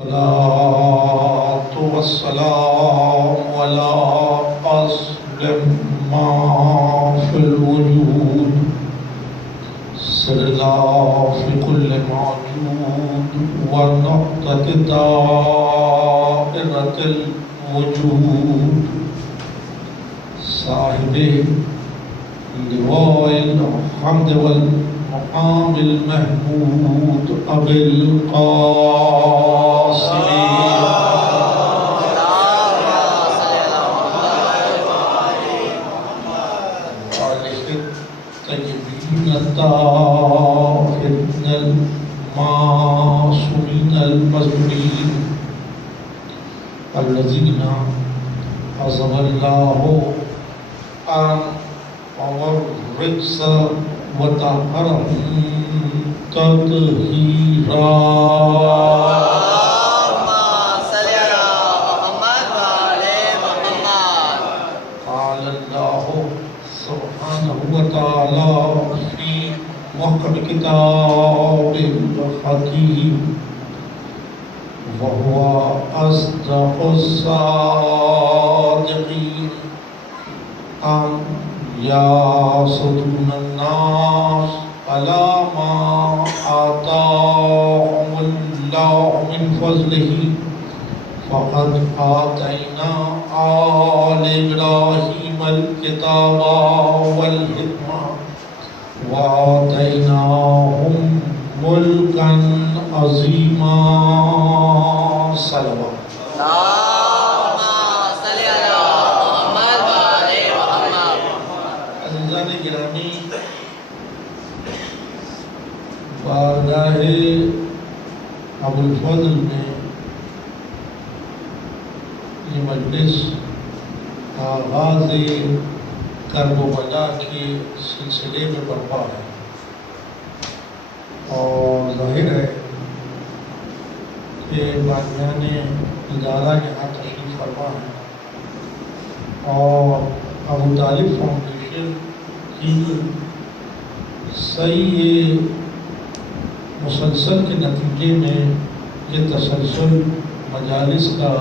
الصلاة والسلام على أصل ما في الوجود سر الله في كل موجود ونقطة دائرة الوجود صاحب لواء الحمد والمقام المحمود أبي القاسم الطاهرين المعصومين المظلومين الذين عصم الله عنهم الرجس وطهرهم تطهيرا. قال الله سبحانه وتعالى في محكم كتاب الحكيم وهو أصدق الصادقين أم يحسدون الناس على ما آتاهم الله من فضله فقد آتينا آل إبراهيم الكتاب والحكمة وآتيناهم ملكا عظيما. صلوات. عزیزان گرامی، بارگاہ ابوالفضل میں یہ مجلس آغاز کرب و بلا کے سلسلے میں برپا ہے اور ظاہر ہے کہ بانیان ادارہ یہاں تشریف فرما ہے اور ابو طالب فاؤنڈیشن کی صحیح مسلسل کے نتیجے میں یہ تسلسل مجالس کا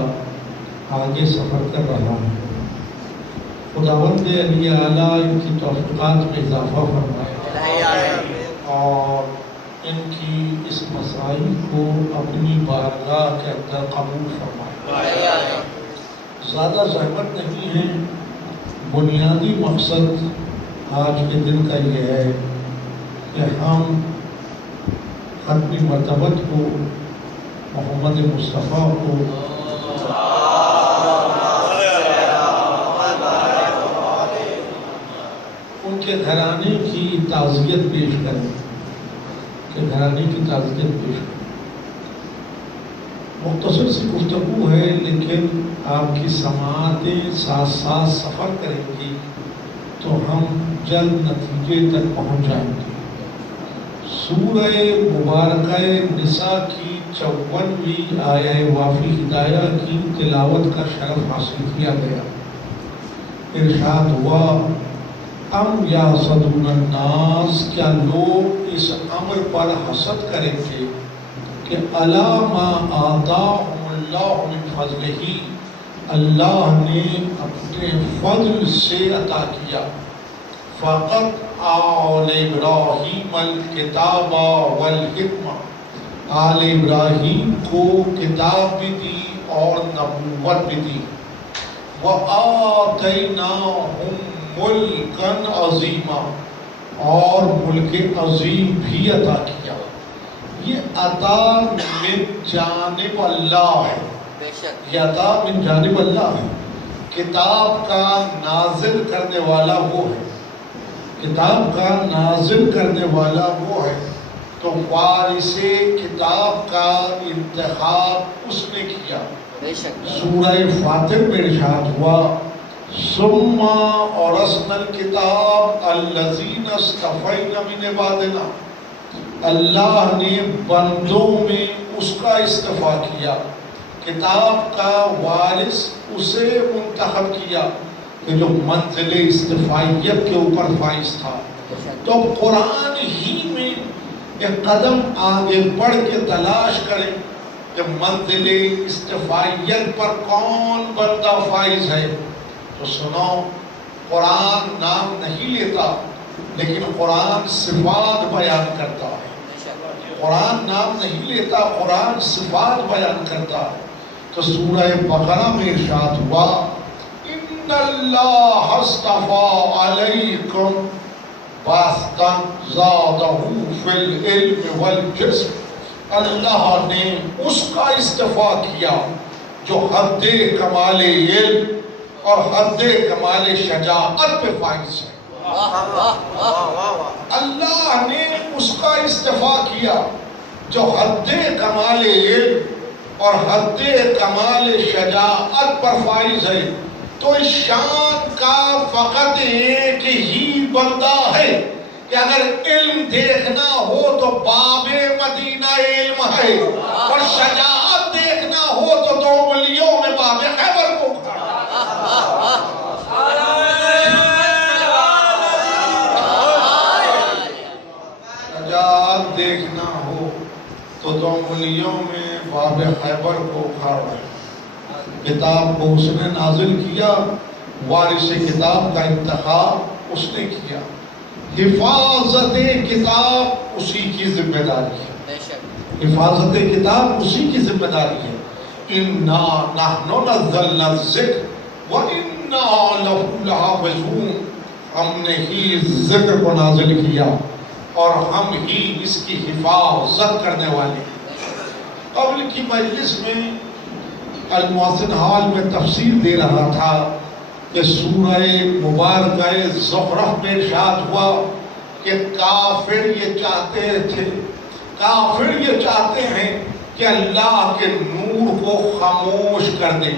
آگے سفر کر رہا ہے. خداوند علی اعلیٰ ان کی توفیقات میں اضافہ فرمائے اور ان کی اس مسائل کو اپنی بارگاہ کے اندر قبول فرمائے. زیادہ زحمت نہیں ہے، بنیادی مقصد آج کے دن کا یہ ہے کہ ہم ختم مرتبت کو، محمد مصطفیٰ کو ان کے گھرانے کی تعزیت پیش کریں، کہ گھرانے کی تعزیت پیش کریں. مختصر سی گفتگو ہے لیکن آپ کی سماعتیں ساتھ ساتھ سفر کریں گی تو ہم جلد نتیجے تک پہنچ جائیں گے. سورہ مبارکہ نساء کی 54ویں آیہ وافی ہدایہ کی تلاوت کا شرف حاصل کیا گیا. ارشاد ہوا ام یحسدون الناس، کیا لوگ اس امر پر حسد کریں گے کہ الا ما آتاہم اللہ من فضلہ، اللہ نے اپنے فضل سے عطا کیا. فقط آل ابراہیم الکتاب والحکمہ، آل ابراہیم کو کتاب بھی دی اور نبوت بھی دی. وآتیناہم ملکا عظیما، اور ملک عظیم بھی عطا کیا. یہ عطا من جانب اللہ ہے، یہ عطا من جانب اللہ ہے. کتاب کا نازل کرنے والا وہ ہے، کتاب کا نازل کرنے والا وہ ہے، تو وارث کتاب کا انتخاب اس نے کیا. سورہ فاطر میں ارشاد ہوا ثم اورثنا الکتاب الذین اصطفینا من عبادنا، اللہ نے بندوں میں اس کا اصطفیٰ کیا، کتاب کا وارث اسے منتخب کیا کہ جو منزل اصطفائیت کے اوپر فائز تھا. تو قرآن ہی میں ایک قدم آگے بڑھ کے تلاش کریں کہ منزل استفائیت پر کون بندہ فائز ہے، تو سنو، قرآن نام نہیں لیتا لیکن قرآن صفات بیان کرتا ہے۔ قرآن نام نہیں لیتا، قرآن صفات بیان کرتا ہے۔ تو سورہ بقرہ میں ارشاد ہوا ان اللہ اصطفیٰ علیکم باسطن زادہ فی العلم والجسم، اللہ نے اس کا استفاء کیا جو حد کمال علم اور حد کمال شجاعت پہ فائز ہے۔ اللہ نے اس کا استفاء کیا جو حد کمال علم اور حد کمال شجاعت پر فائز ہے۔ تو اس شان کا فقط ایک ہی بندہ ہے کہ اگر علم دیکھنا ہو تو باب مدینہ علم ہے، اور شجاعت دیکھنا ہو تو دو ولیوں میں باب خیبر کو شجاعت دیکھنا ہو تو دو ولیوں میں باب خیبر کو اکھاڑ ہے۔ کتاب کو اس نے نازل کیا، وارث کتاب کا انتخاب اس نے کیا، حفاظت کتاب اسی کی ذمہ داری ہے، حفاظت کتاب اسی کی ذمہ داری ہے۔ اِنَّا نَحْنُ نَزَّلْنَا الذِّكْرَ وَإِنَّا لَهُ لَحَافِظُونَ، ہم نے ہی ذکر کو نازل کیا اور ہم ہی اس کی حفاظت کرنے والے ہیں۔ قبل کی مجلس میں المحسن ہال میں تفسیر دے رہا تھا کہ سورہ مبارکہ زخرف میں ارشاد ہوا کہ کافر یہ چاہتے تھے، کافر یہ چاہتے ہیں کہ اللہ کے نور کو خاموش کر دیں،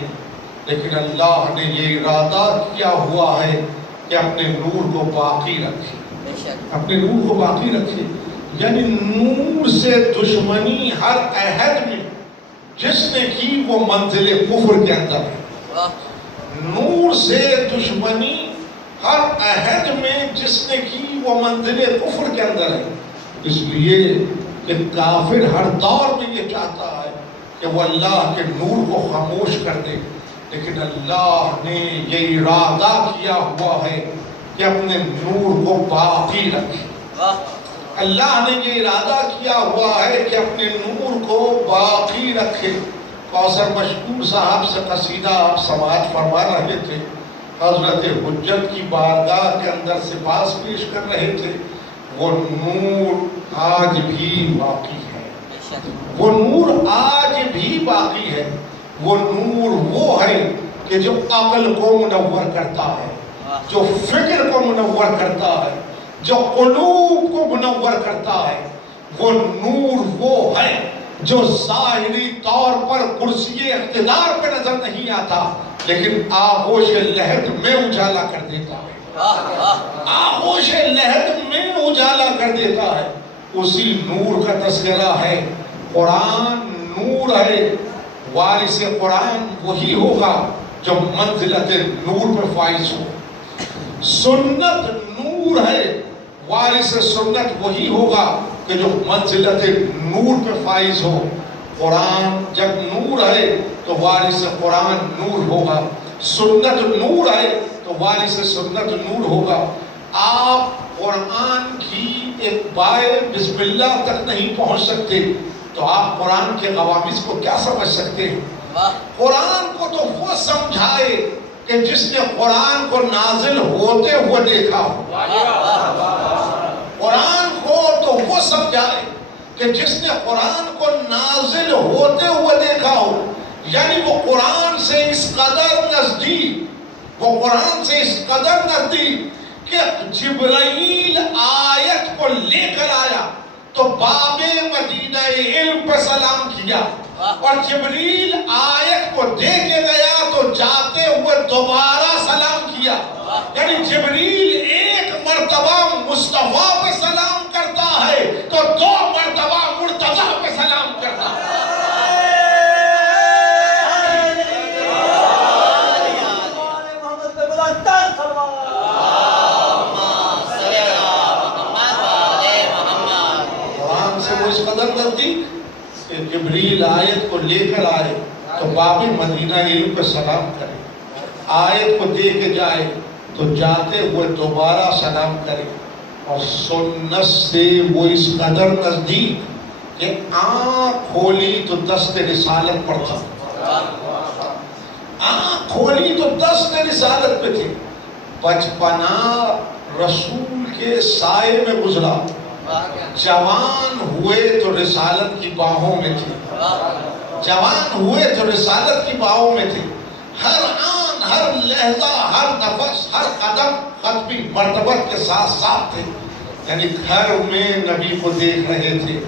لیکن اللہ نے یہ ارادہ کیا ہوا ہے کہ اپنے نور کو باقی رکھے، اپنے نور کو باقی رکھے۔ یعنی نور سے دشمنی ہر عہد میں جس نے کی وہ منزل کفر کے اندر ہے، نور سے دشمنی ہر عہد میں جس نے کی وہ منزل کفر کے اندر ہے۔ اس لیے کہ کافر ہر دور میں یہ چاہتا ہے کہ وہ اللہ کے نور کو خاموش کر دے، لیکن اللہ نے یہ ارادہ کیا ہوا ہے کہ اپنے نور کو باقی رکھے۔ اللہ نے یہ ارادہ کیا ہوا ہے کہ اپنے نور کو باقی رکھے۔ کوثر مشکور صاحب سے قصیدہ آپ سماعت فرما رہے تھے، حضرت حجت کی بارگاہ کے اندر سپاس پیش کر رہے تھے۔ وہ نور آج بھی باقی ہے، وہ نور آج بھی باقی ہے۔ وہ نور وہ ہے کہ جو عقل کو منور کرتا ہے، جو فکر کو منور کرتا ہے، جو قلوب کو منور کرتا ہے۔ وہ نور وہ ہے جو ظاہری طور پر کرسی اقتدار پہ نظر نہیں آتا، لیکن آغوش لحد میں اجالا کر دیتا ہے، آغوش لحد میں اجالا کر دیتا ہے۔ اسی نور کا تذکرہ ہے۔ قرآن نور ہے، وارث قرآن وہی ہوگا جو منزلت نور پہ فائز ہو۔ سنت نور ہے، وارث سنت وہی ہوگا کہ جو منزلت نور پہ فائز ہو۔ قرآن جب نور ہے تو وارث قرآن نور ہوگا، سنت نور ہے تو وارث سنت نور ہوگا۔ آپ قرآن کی ایک بائے بسم اللہ تک نہیں پہنچ سکتے تو آپ قرآن کے قوامس کو کیا سمجھ سکتے ہیں؟ قرآن کو تو وہ سمجھائے کہ جس نے قرآن کو نازل ہوتے ہوئے دیکھا ہو، قرآن کو تو وہ سمجھائے کہ جس نے قرآن کو نازل ہوتے ہوئے دیکھا ہو۔ یعنی وہ قرآن سے اس قدر نزدیک، وہ قرآن سے اس قدر نزدیک کہ جبرائیل آیت کو لے کر آیا تو باب مدینہ علم پہ سلام کیا، اور جبریل آیت کو دے کے گیا تو جاتے ہوئے دوبارہ سلام کیا۔ یعنی جبریل ایک مرتبہ مصطفیٰ پہ سلام کرتا ہے تو دو مرتبہ مرتضیٰ پہ سلام کرتا ہے۔ قرآن سے وہ اس قدر نزدیک کہ جبریل آیت کو لے کر آئے تو باب مدینہ علم پہ سلام کرے، آیت کو دے کے جائے تو جاتے ہوئے دوبارہ سلام کرے، اور سنت سے وہ اس قدر نزدیک کہ آنکھ کھولی تو دست رسالت پر تھا، آنکھ کھولی تو دست رسالت پہ تھے، بچپنا رسول کے سائے میں گزرا، جوان ہوئے تو رسالت کی باہوں میں تھے، جوان ہوئے تو رسالت کی باہوں میں تھے، ہر آن، ہر لہجہ، ہر نفس، ہر قدم ختمی مرتبت کے ساتھ ساتھ تھے، یعنی گھر میں نبی کو دیکھ رہے تھے،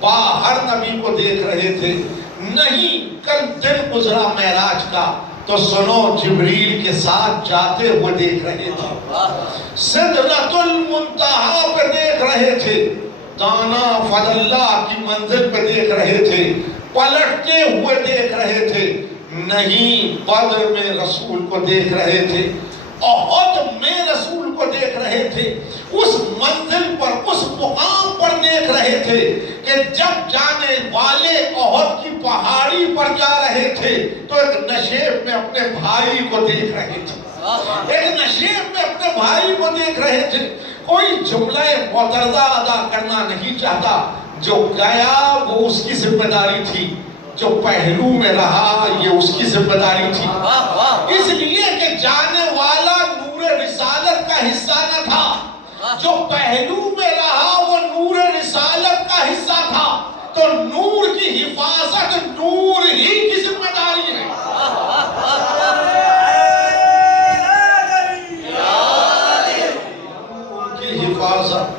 باہر نبی کو دیکھ رہے تھے، نہیں کل دن گزرا معراج کا تو سنو جبریل کے ساتھ جاتے ہوئے دیکھ رہے تھے، سدرۃ المنتہا پہ دیکھ رہے تھے، دانا فضل اللہ کی منزل پہ دیکھ رہے تھے، پلٹتے ہوئے دیکھ رہے تھے، نہیں بدر میں رسول کو دیکھ رہے تھے، احد میں رسول کو دیکھ رہے تھے، اس منزل پر، اس مقام پر دیکھ رہے تھے کہ جب جانے والے احد کی پہاڑی پر جا رہے تھے تو ایک نشیب میں اپنے بھائی کو دیکھ رہے تھے، ایک نشیب میں اپنے بھائی کو دیکھ رہے تھے۔ کوئی جملہ معترضہ ادا کرنا نہیں چاہتا، جو گیا وہ اس کی ذمہ داری تھی، جو پہلو میں رہا یہ اس کی ذمہ داری تھی، اس لیے کہ جانے والا نور رسالت کا حصہ نہ تھا، جو پہلو میں رہا وہ نور رسالت کا حصہ تھا، تو نور کی حفاظت نور ہی کی ذمہ داری ہے۔ نور کی حفاظت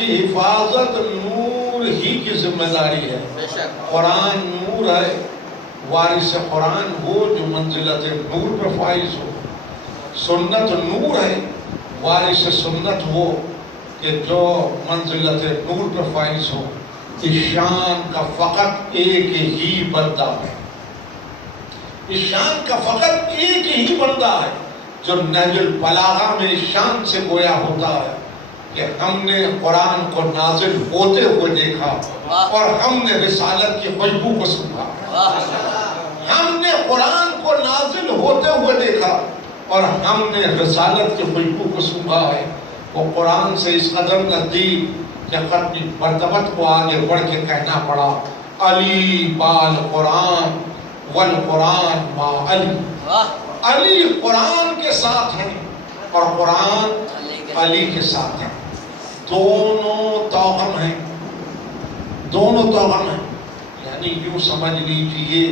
حفاظت نور ہی کی ذمہ داری ہے۔ قرآن نور ہے، وارث قرآن وہ جو منزلت نور پر فائز ہو، سنت نور ہے، وارث سنت وہ کہ جو منزلت نور پر فائز ہو۔ اس شان کا فقط ایک ہی بندہ ہے، اس شان کا فقط ایک ہی بندہ ہے جو نہج البلاغہ میں اس شان سے گویا ہوتا ہے کہ ہم نے قرآن کو نازل ہوتے ہوئے دیکھا اور ہم نے رسالت کی خوشبو کو سنگا، ہم نے قرآن کو نازل ہوتے ہوئے دیکھا اور ہم نے رسالت کی خوشبو کو سنگا ہے۔ وہ قرآن سے اس قدر نزدیک کہ ختمی مرتبت کو آگے بڑھ کے کہنا پڑا، علی بال قرآن والقرآن ما علی، علی قرآن کے ساتھ ہیں اور قرآن علی کے ساتھ ہیں، دونوں توأم ہیں، دونوں توأم ہیں، یعنی یوں سمجھ لیجئے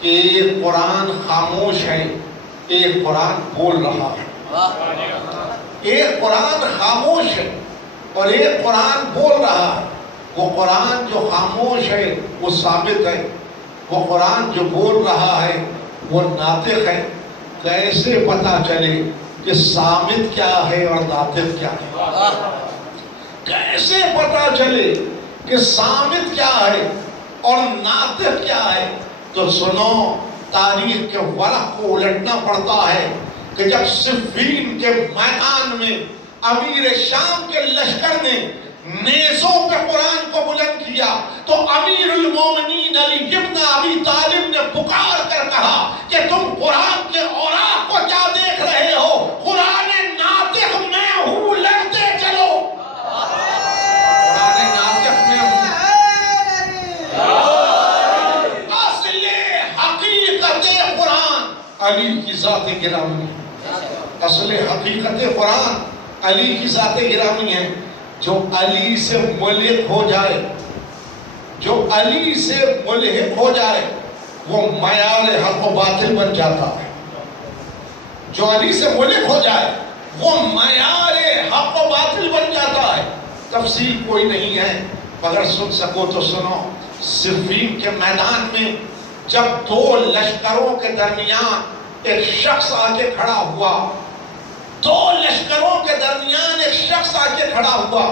کہ ایک قرآن خاموش ہے، ایک قرآن بول رہا ہے، ایک قرآن خاموش ہے اور ایک قرآن بول رہا ہے۔ وہ قرآن جو خاموش ہے وہ ثابت ہے، وہ قرآن جو بول رہا ہے وہ ناطق ہے۔ کیسے پتہ چلے کہ ثابت کیا ہے اور ناطق کیا ہے؟ کیسے پتہ چلے کہ ثابت کیا ہے اور ناطق کیا ہے؟ تو سنو، تاریخ کے ورق کو الٹنا پڑتا ہے کہ جب صفین کے میدان میں امیر شام کے لشکر نے نیزوں پہ قرآن کو بلند کیا تو امیر المومنین علی ابن ابی طالب نے پکار کر کہا کہ تم قرآن کے اوراق کو کیا دیکھ رہے ہو؟ قرآن ناطق میں ہوں، لڑتے چلو۔ قرآن ناطق میں ہوں، اصل حقیقت قرآن علی کی ذات گرامی ہے، اصل حقیقت قرآن علی کی ذات گرامی ہے۔ جو علی سے ملحق ہو جائے، جو علی سے ملحق ہو جائے وہ معیار حق و باطل بن جاتا ہے، جو علی سے ملحق ہو جائے وہ معیار حق و باطل بن جاتا ہے۔ تفصیل کوئی نہیں ہے، اگر سن سکو تو سنو۔ صفین کے میدان میں جب دو لشکروں کے درمیان ایک شخص آکے کھڑا ہوا، دو لشکروں کے درمیان ایک شخص آکے کھڑا ہوا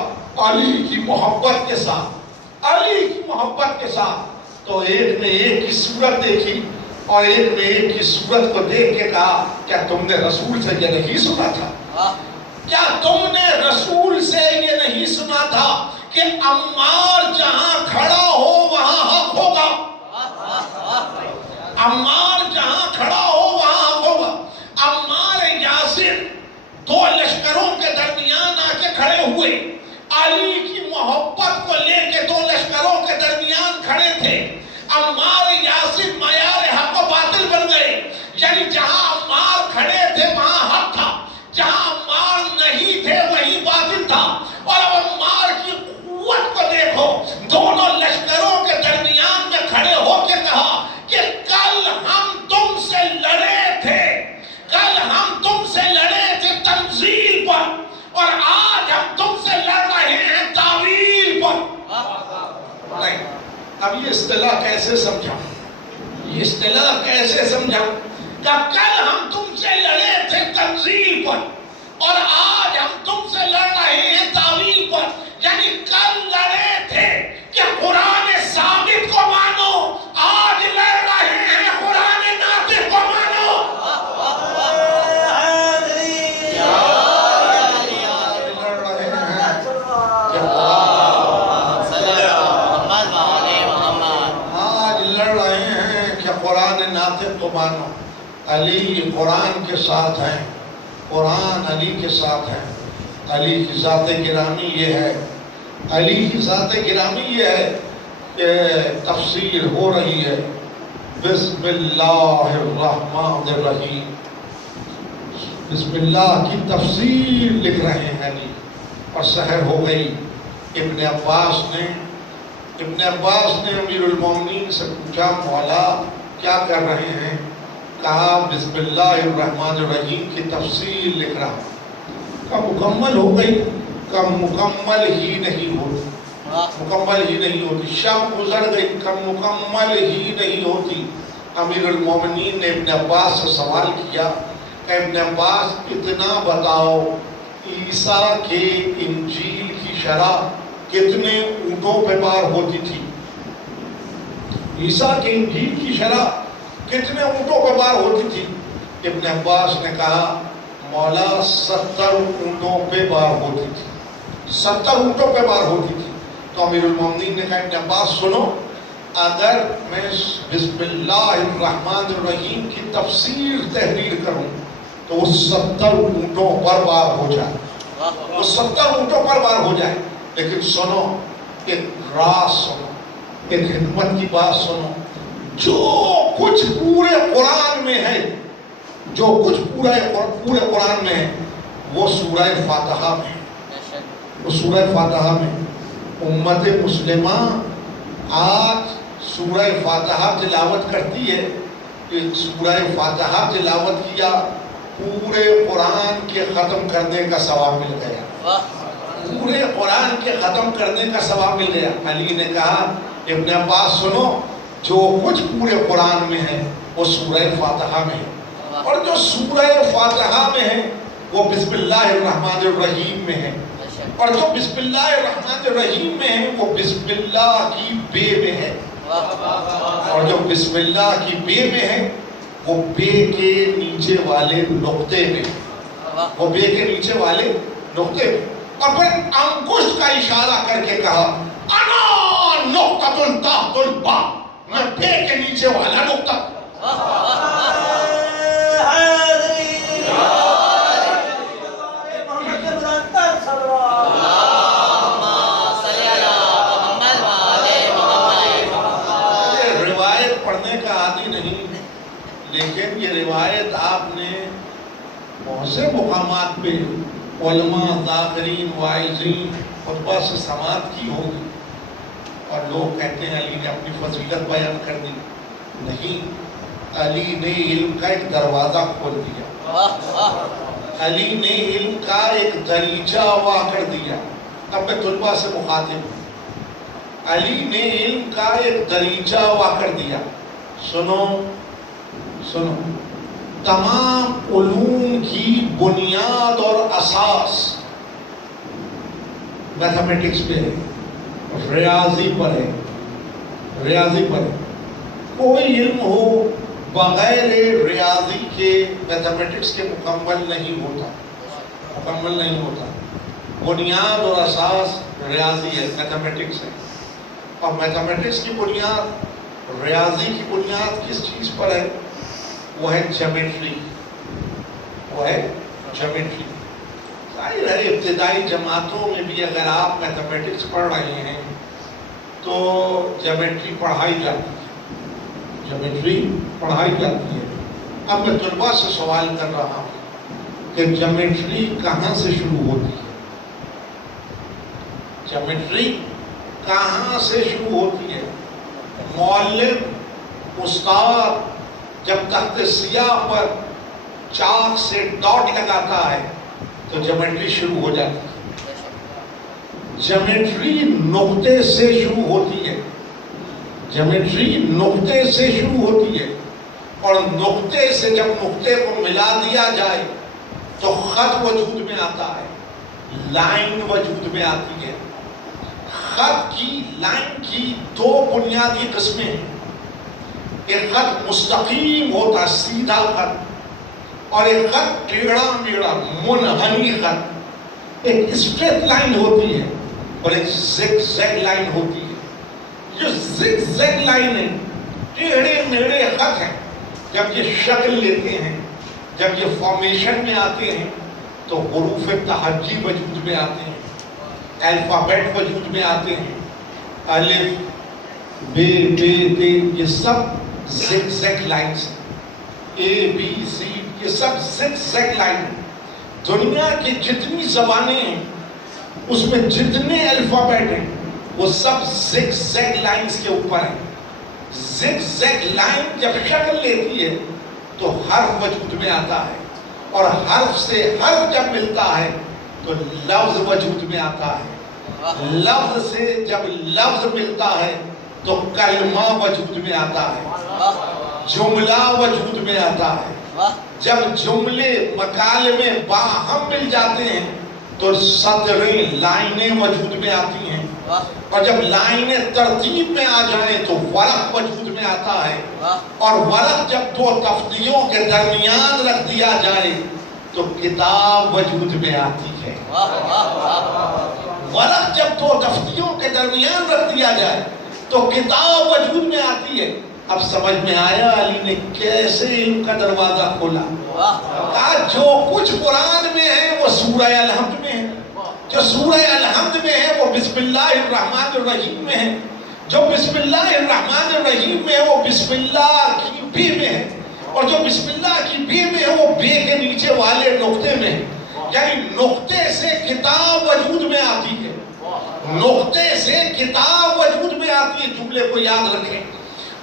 علی کی محبت کے ساتھ، علی کی محبت کے ساتھ، تو ایک نے ایک کی صورت دیکھی اور ایک نے ایک کی صورت کو دیکھ کے کہا کیا تم نے رسول سے یہ نہیں سنا تھا؟ کیا تم نے رسول سے یہ نہیں سنا تھا کہ عمار جہاں کھڑا ہو وہاں حق ہوگا؟ عمار جہاں کھڑا ہو وہاں حق ہوگا۔ عمار یاسر دو لشکروں کے درمیان آ کے کھڑے ہوئے، علی کی محبت کو لے کے دو لشکروں کے درمیان کھڑے تھے۔ عمار یاسر معیار حق و باطل بن گئے، یعنی جہاں عمار کھڑے تھے وہاں حق تھا، جہاں عمار نہیں تھے وہی باطل تھا۔ اور اب عمار کی قوت کو دیکھو، دونوں لشکروں کے درمیان میں کھڑے ہو کے کہا کہ کل ہم تم سے لڑے تھے، کل ہم تم سے لڑے تھے تنزیل پر، اور آج ہم تم سے لڑ رہے ہیں تعویل پر۔ نہیں، اب یہ اصطلاح کیسے سمجھا، یہ اصطلاح کیسے سمجھا کہ کل ہم تم سے لڑے تھے تنزیل پر اور آج ہم تم سے لڑ رہے ہیں تعویل پر، یعنی کل لڑے تھے کہ قرآن ثابت کو مانو، آج لڑ رہے ہیں قرآن ناطق کو مانو۔ قرآن ناطق کو مانو۔ علی قرآن کے ساتھ ہیں، قرآن علی کے ساتھ ہے۔ علی کی ذات گرامی یہ ہے، علی کی ذات گرامی یہ ہے کہ تفسیر ہو رہی ہے بسم اللہ الرحمن الرحیم، بسم اللہ کی تفسیر لکھ رہے ہیں علی، اور سحر ہو گئی۔ ابن عباس نے امیر المومنین سے پوچھا مولا کیا کر رہے ہیں؟ کہا بسم اللہ الرحمن الرحیم کی تفسیر لکھ رہا ہوں۔ کہا مکمل ہو گئی؟ کہا مکمل ہی نہیں ہوتی، مکمل ہی نہیں ہوتی، شب گزر گئی، کہا مکمل ہی نہیں ہوتی۔ امیر المومنین نے ابن عباس سے سوال کیا کہ ابن عباس اتنا بتاؤ، عیسیٰ کے انجیل کی شرح کتنے اونٹوں پہ بار ہوتی تھی؟ عیسیٰ کے انجیل کی شرح کتنے اونٹوں پہ بار ہوتی تھی؟ ابن عباس نے کہا مولا 70 اونٹوں پہ بار ہوتی تھی، 70 اونٹوں پہ بار ہوتی تھی۔ تو امیر المومنین نے کہا ابن عباس سنو، اگر میں بسم اللہ الرحمن الرحیم کی تفسیر تحریر کروں تو وہ 70 اونٹوں پر بار ہو جائے، وہ 70 اونٹوں پر بار ہو جائے، لیکن سنو ایک راز سنو، ایک حکمت کی بات سنو، جو کچھ پورے قرآن میں ہے، جو کچھ پورے قرآن میں ہے وہ سورہ فاتحہ میں ہے، وہ سورہ فاتحہ میں۔ امت مسلمہ آج سورہ فاتحہ تلاوت کرتی ہے، کہ سورہ فاتحہ تلاوت کیا پورے قرآن کے ختم کرنے کا ثواب مل گیا، پورے قرآن کے ختم کرنے کا ثواب مل گیا۔ علی نے کہا ابن عباس سنو، جو کچھ پورے قرآن میں ہے وہ سورہ فاتحہ میں ہے، اور جو سورہ فاتحہ میں ہے وہ بسم اللہ الرحمن الرحیم میں ہے، اور جو بسم اللہ الرحمن الرحیم میں ہے وہ بسم اللہ کی بے میں ہے، اور جو بسم اللہ کی بے میں ہے وہ بے کے نیچے والے نقطے میں، وہ بے کے نیچے والے نقطے میں۔ اور پھر انگشت کا اشارہ کر کے کہا انا نقطۃ تحت الباء، میں بے کے نیچے والا نقطہ۔ روایت پڑھنے کا عادی نہیں، لیکن یہ روایت آپ نے بہت سے مقامات پہ علماء، ذاکرین، واعظین، خطبہ سے سماعت کی ہوگی، اور لوگ کہتے ہیں علی نے اپنی فضیلت بیان کر دی۔ نہیں، علی نے علم کا ایک دروازہ کھول دیا، علی نے علم کا ایک دریچہ وا کر دیا۔ اب میں طلباء سے مخاطب ہوں، علی نے علم کا ایک دریچہ وا کر دیا۔ سنو سنو، تمام علوم کی بنیاد اور اساس میتھمیٹکس پہ ہے، ریاضی پر ہے، ریاضی پر ہے۔ کوئی علم ہو بغیر ریاضی کے، میتھمیٹکس کے مکمل نہیں ہوتا، مکمل نہیں ہوتا. بنیاد اور اساس ریاضی ہے، میتھمیٹکس ہے. اور میتھمیٹکس کی بنیاد، ریاضی کی بنیاد کس چیز پر ہے؟ وہ ہے جیومیٹری. وہ ہے جیومیٹری. ظاہر ہے ابتدائی جماعتوں میں بھی اگر آپ میتھمیٹکس پڑھ رہے ہیں تو جیومیٹری پڑھائی جاتی ہے. جیومیٹری پڑھائی جاتی ہے. اب میں طلباء سے سوال کر رہا ہوں کہ جیومیٹری کہاں سے شروع ہوتی ہے؟ جیومیٹری کہاں سے شروع ہوتی ہے؟ معلم، استاد جب تخت سیاہ پر چاک سے ڈاٹ لگاتا ہے تو جیومیٹری شروع ہو جاتی ہے. جیومیٹری نقطے سے شروع ہوتی ہے. جیومیٹری نقطے سے شروع ہوتی ہے اور نقطے سے جب نقطے کو ملا دیا جائے تو خط وجود میں آتا ہے، لائن وجود میں آتی ہے. خط کی، لائن کی دو بنیادی قسمیں ہیں. ایک خط مستقیم ہوتا ہے، سیدھا خط، اور ایک خط ٹیڑھا میڑھا منحنی خط. ایک اسٹریٹ لائن ہوتی ہے اور ایک زگ زیگ لائن ہوتی ہے. جو زگ زیگ لائن ہے، ٹیڑھے میڑھے خط ہیں، جب یہ شکل لیتے ہیں، جب یہ فارمیشن میں آتے ہیں تو حروف تہجی وجود میں آتے ہیں، الفابیٹ وجود میں آتے ہیں. الف، بے، بے، تے، یہ سب زگ زیگ لائنز ہیں. اے بی سی، یہ سب زگ زیگ لائن ہیں. دنیا کی جتنی زبانیں ہیں اس میں جتنے الفابیٹ ہیں وہ سب زگ زیگ لائنز کے اوپر ہیں. زگ زیگ لائن جب شکل لیتی ہے تو حرف وجود میں آتا ہے، اور حرف سے حرف جب ملتا ہے تو لفظ وجود میں آتا ہے. لفظ سے جب لفظ ملتا ہے تو کلمہ وجود میں آتا ہے، جملہ وجود میں آتا ہے. جب جملے مکالمے باہم مل جاتے ہیں تو سطریں، لائنیں وجود میں آتی ہیں. اور جب لائنیں ترتیب میں آ جائیں تو ورق وجود میں آتا ہے. اور ورق جب دو تفتیوں کے درمیان رکھ دیا جائے تو کتاب وجود میں آتی ہے. ورق جب دو تفتیوں کے درمیان رکھ دیا جائے تو کتاب وجود میں آتی ہے. اب سمجھ میں آیا علی نے کیسے علم کا دروازہ کھولا. کہا جو کچھ قرآن میں ہے وہ سورہ الحمد میں ہے، جو سورہ الحمد میں ہے وہ بسم اللہ الرحمن الرحیم میں ہے، جو بسم اللہ الرحمن الرحیم میں ہے وہ بسم اللہ کی بھی میں ہے، اور جو بسم اللہ کی بھی میں ہے وہ بے کے نیچے والے نقطے میں ہے. یعنی نقطے سے کتاب وجود میں آتی ہے. نقطے سے کتاب وجود میں آتی ہے. جملے کو یاد رکھیں،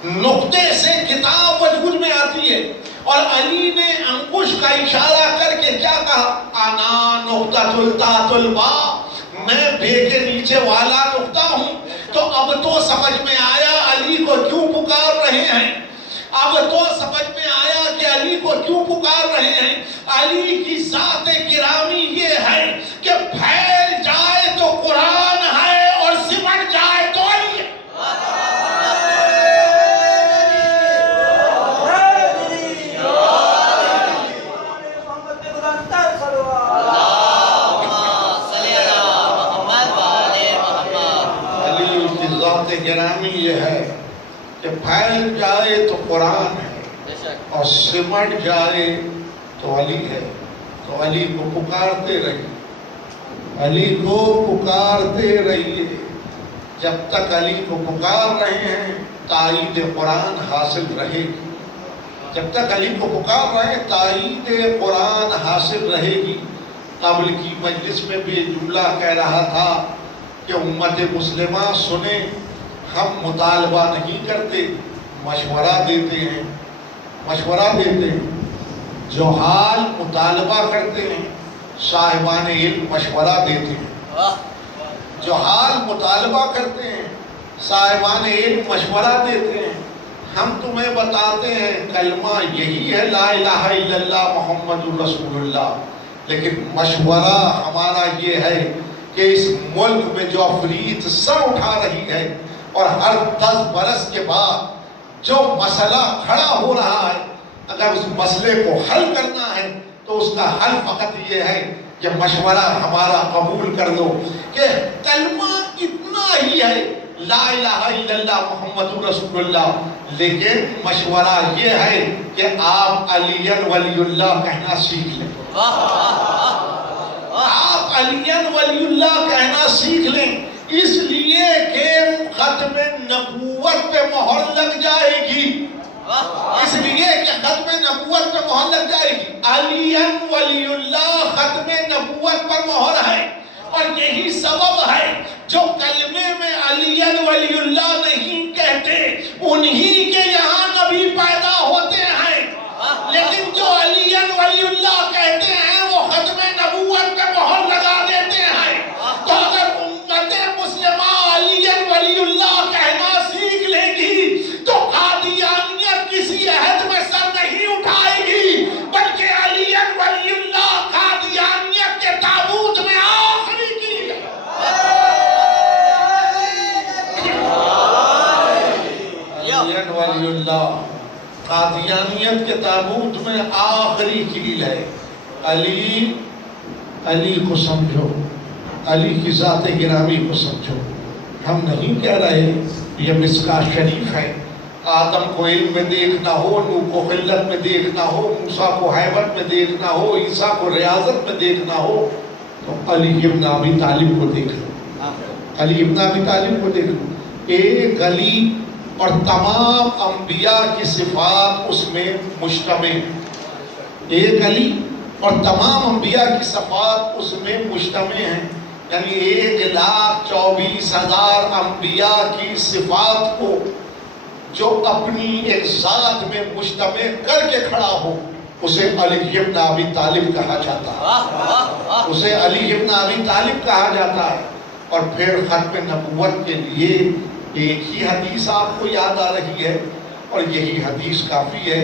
نقطے سے کتاب وجود میں آتی ہے. اور علی نے انگوش کا اشارہ کر کے کیا کہا؟ انا نقطۃ التحت الباء، میں بے کے نیچے والا نقطہ ہوں. تو اب تو سمجھ میں آیا علی کو کیوں پکار رہے ہیں. اب تو سمجھ میں آیا کہ علی کو کیوں پکار رہے ہیں. علی کی ذات گرامی یہ ہے کہ پھیل جائے تو قرآن ہے اور سمٹ جائے تو علی ہے. گرامی یہ ہے کہ پھیل جائے تو قرآن ہے اور سمٹ جائے تو علی ہے. تو علی کو پکارتے رہیے، علی کو پکارتے رہیے. جب تک علی کو پکار رہے ہیں تائید قرآن حاصل رہے گی. جب تک علی کو پکار رہے ہیں تائید قرآن حاصل رہے گی. قبل کی مجلس میں بھی جملہ کہہ رہا تھا کہ امت مسلمہ سنیں، ہم مطالبہ نہیں کرتے، مشورہ دیتے ہیں. مشورہ دیتے ہیں. جہال مطالبہ کرتے ہیں، صاحبان علم مشورہ دیتے ہیں. جہال مطالبہ کرتے ہیں، صاحبان علم مشورہ دیتے ہیں. ہم تمہیں بتاتے ہیں کلمہ یہی ہے لا الہ الا اللہ محمد رسول اللہ، لیکن مشورہ ہمارا یہ ہے کہ اس ملک میں جو افریت سر اٹھا رہی ہے اور ہر 10 برس کے بعد جو مسئلہ کھڑا ہو رہا ہے، اگر اس مسئلے کو حل کرنا ہے تو اس کا حل فقط یہ ہے کہ مشورہ ہمارا قبول کر لو کہ کلمہ اتنا ہی ہے لا الہ الا اللہ محمد رسول اللہ، لیکن مشورہ یہ ہے کہ آپ علی ولی اللہ کہنا سیکھ لیں، آپ علی ولی اللہ کہنا سیکھ لیں، اس لیے کہ ختم نبوت پہ مہر لگ جائے گی، اس لیے کہ ختم نبوت پہ مہر لگ جائے گی۔ علی ولی اللہ ختم نبوت پر مہر ہے، اور یہی سبب ہے جو کلمے میں علی ولی اللہ نہیں کہتے انہی کے یہاں نبی پیدا ہوتے ہیں، لیکن جو علی ولی اللہ کہتے ہیں وہ ختم نبوت پہ مہر لگا دیتے ہیں۔ تو اگر امت مسلمہ علی ولی اللہ کہنا سیکھ لے گی تو قادیانیت کسی عہد میں سر نہیں اٹھائے گی، بلکہ علی ولی اللہ قادیانیت کے تابوت میں آخری کی ہے۔ علی ولی اللہ قادیانیت کے تابوت میں آخری کیل ہے۔ علی کو سمجھو، علی کی ذات گرامی کو سمجھو۔ ہم نہیں کہہ رہے یہ مصکاہ شریف ہے، آدم کو علم میں دیکھنا ہو، نوح کو خلت میں دیکھنا ہو، موسیٰ کو حیبت میں دیکھنا ہو، عیسیٰ کو ریاضت میں دیکھنا ہو، تو علی ابن ابی طالب کو دیکھ لو، علی ابن ابی طالب کو دیکھ لو۔ ایک علی اور تمام انبیاء کی صفات اس میں مشتمل، ایک علی اور تمام انبیاء کی صفات اس میں مشتمل ہیں، یعنی 1,24,000 انبیاء کی صفات کو جو اپنی ایک ذات میں مشتمل کر کے کھڑا ہو، اسے علی ابن ابی طالب کہا جاتا ہے، اسے علی ابن ابی طالب کہا جاتا ہے۔ اور پھر ختم نبوت کے لیے ایک ہی حدیث آپ کو یاد آ رہی ہے، اور یہی حدیث کافی ہے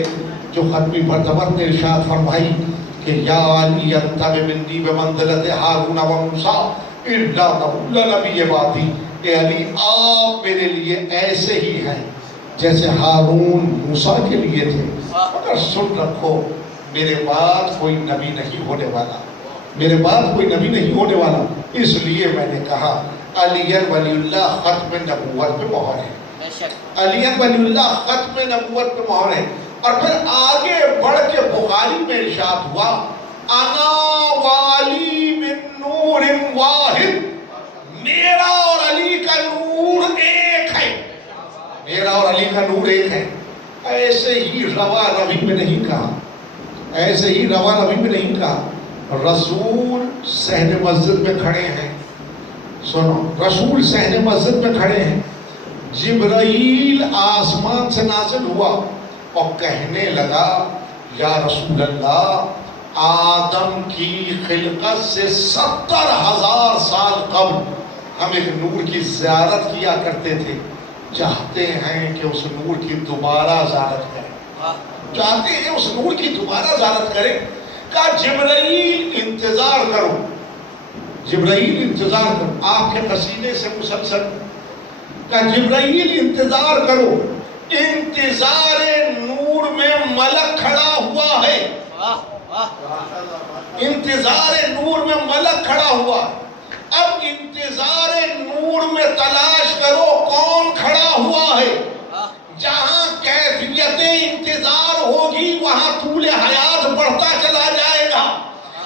جو ختمی مرتبت نے ارشاد فرمائی کہ یا علی انت منی بمنزلۃ ہارون و موسیٰ الا نبی بعدی، اے علی آپ میرے لیے ایسے ہی ہیں جیسے ہارون موسیٰ کے لیے تھے، مگر سن رکھو میرے بعد کوئی نبی نہیں ہونے والا، میرے بعد کوئی نبی نہیں ہونے والا، اس لیے میں نے کہا علی ولی اللہ ختم نبوت پہ مہر ہے، علی ولی اللہ ختم نبوت پہ مہر ہے۔ اور پھر آگے بڑھ کے بخاری میں ارشاد ہوا انا والی من نور واحد، میرا اور علی کا نور ایک ہے، میرا اور علی کا نور ایک ہے۔ ایسے ہی روا روی میں نہیں کہا، ایسے ہی روا روی میں نہیں کہا، رسول صحن مسجد میں کھڑے ہیں، سنو رسول صحن مسجد میں کھڑے ہیں، جبرائیل آسمان سے نازل ہوا اور کہنے لگا یا رسول اللہ آدم کی خلقت سے 70,000 سال قبل ہم ایک نور کی زیارت کیا کرتے تھے، چاہتے ہیں کہ اس نور کی دوبارہ زیارت کریں، چاہتے ہیں اس نور کی دوبارہ زیارت کریں۔ کہا جبرائیل انتظار کرو، جبرائیل انتظار کرو، آپ کے قصیدے سے مسلسل کہا جبرائیل انتظار کرو، انتظار نور میں ملک کھڑا ہوا ہے، انتظار نور میں ملک کھڑا ہوا۔ اب انتظار نور میں تلاش کرو کون کھڑا ہوا ہے، جہاں کیفیت انتظار ہوگی وہاں طول حیات بڑھتا چلا جائے گا۔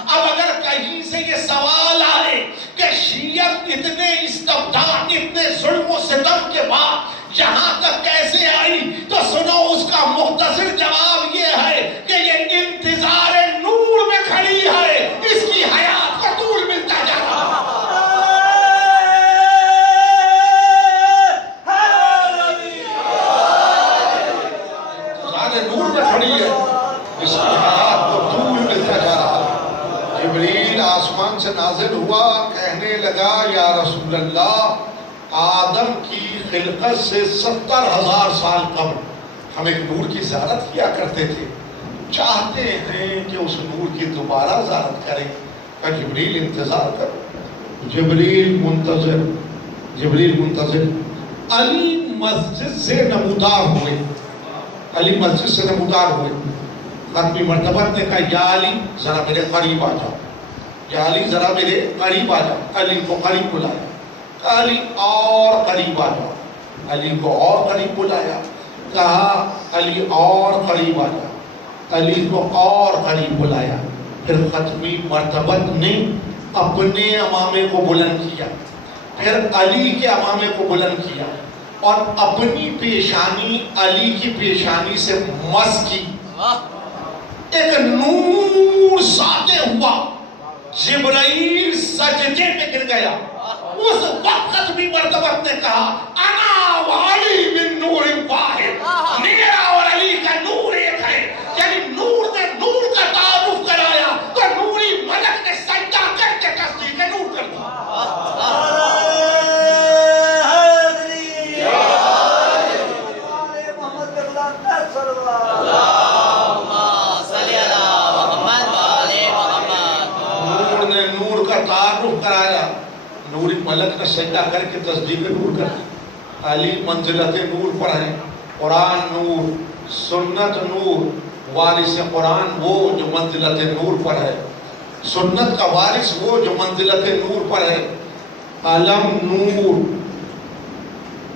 اب اگر کہیں سے یہ سوال آئے کہ شیعت اتنے استبداد، اتنے ظلم و ستم کے بعد یہاں تک کیسے آئی، تو سنو اس کا مختصر جواب یہ ہے کہ یہ انتظار نور میں کھڑی ہے، اس کی حیات کا طول ملتا جا رہا ہے۔ انتظار نور میں کھڑی ہے، اس کی حیات کو طول ملتا جا رہا ہے۔ جبریل آسمان سے نازل ہوا، کہنے لگا یا رسول اللہ آدم کی خلقت سے 70,000 سال قبل ہم ایک نور کی زیارت کیا کرتے تھے، چاہتے ہیں کہ اس نور کی دوبارہ زیارت کریں۔ کہ جبریل انتظار کرو، جبریل منتظر، جبریل منتظر۔ علی مسجد سے نمودار ہوئے، علی مسجد سے نمودار ہوئے، ختمی مرتبت نے کہا یا علی ذرا میرے قریب آ جاؤ، یا علی ذرا میرے قریب آ جا. علی کو قریب بلایا. کہا علی اور قریب آ جا. علی کو اور قریب بلایا. کہا علی اور قریب آ جا. علی کو اور قریب بلایا. پھر ختمی مرتبت نے اپنے امامے کو بلند کیا, پھر علی کے امامے کو بلند کیا اور اپنی پیشانی علی کی پیشانی سے مس کی. ایک نور ساطع ہوا, جبرائیل سجدے میں گر گیا. اس وقت ختمی مرتبت نے کہا انا وعلی من نور واحد, میرا اور علی کا نور ایک ہے. یعنی نور نے نور کا تعارف کرایا تو نوری ملک نے سجدہ کر کے تصدیق نور کر دیا. نور نے نور کا تعارف کرایا, نوری ملک نے سجدہ کر کے تصدیق نور کر دی. علی منزلت نور پر ہے. قرآن نور, سنت نور, وارث قرآن وہ جو منزلت نور پر ہے, سنت کا وارث وہ جو منزلت نور پر ہے. علم نور,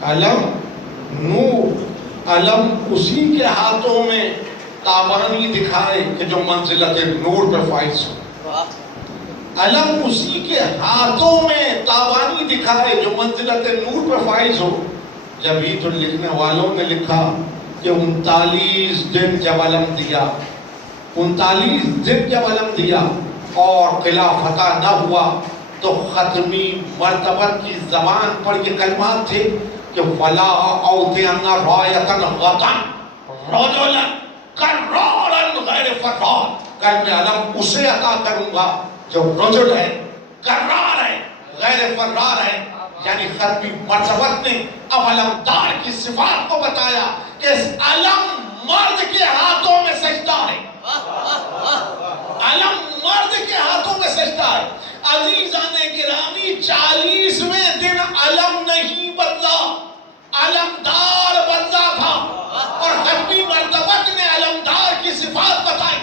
علم نور, علم اسی کے ہاتھوں میں تابانی دکھائے کہ جو منزلت نور پر فائز ہو. علم اسی کے ہاتھوں میں تابانی دکھائے جو منزلت نور پر فائز ہو. جبھی تو لکھنے والوں نے لکھا کہ 39 دن جب علم دیا, 39 دن جب علم دیا اور قلعہ فتح نہ ہوا تو ختمی مرتبت کی زبان پر یہ کلمات تھے کہ وَلَا أَوْتِيَنَّ رَایَةً غَدًا رَجُلًا كَرَّارًا غَيْرَ فَرَّارٍ. کل میں علم اسے عطا کروں گا جو رجل ہے, کرار ہے, غیر فرار ہے. یعنی ختمی مرتبت نے اب علمدار کی صفات کو بتایا کہ اس علم مرد کے ہاتھوں میں سجدہ ہے. علم مرد کے ہاتھوں میں سجدہ ہے. عزیزان گرامی, 40ویں دن علم نہیں بدلا, علمدار بدلا تھا. اور ختمی مرتبت نے علمدار کی صفات بتائی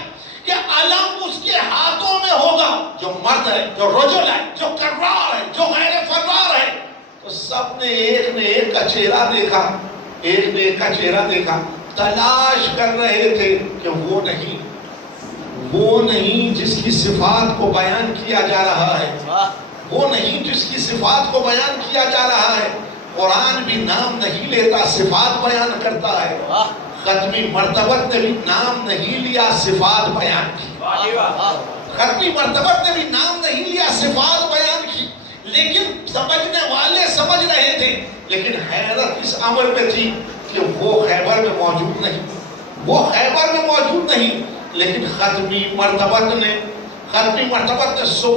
کہ علم اس کے ہاتھوں میں ہوگا جو مرد ہے, جو رجل ہے, جو کرار ہے, جو غیر فرار ہے. تو سب نے ایک کا چہرہ دیکھا, ایک نے ایک کا چہرہ دیکھا, تلاش کر رہے تھے کہ وہ نہیں جس کی صفات کو بیان کیا جا رہا ہے, وہ نہیں جس کی صفات کو بیان کیا جا رہا ہے. قرآن بھی نام نہیں لیتا, صفات بیان کرتا ہے. ختمی مرتبت نے بھی نام نہیں لیا, صفات بیان کی. ختمی مرتبت نے بھی نام نہیں لیا, صفات بیان کی. لیکن سمجھنے والے سمجھ رہے تھے, لیکن حیرت اس امر میں تھی کہ وہ خیبر میں موجود نہیں, وہ خیبر میں موجود نہیں. لیکن ختمی مرتبت نے صبح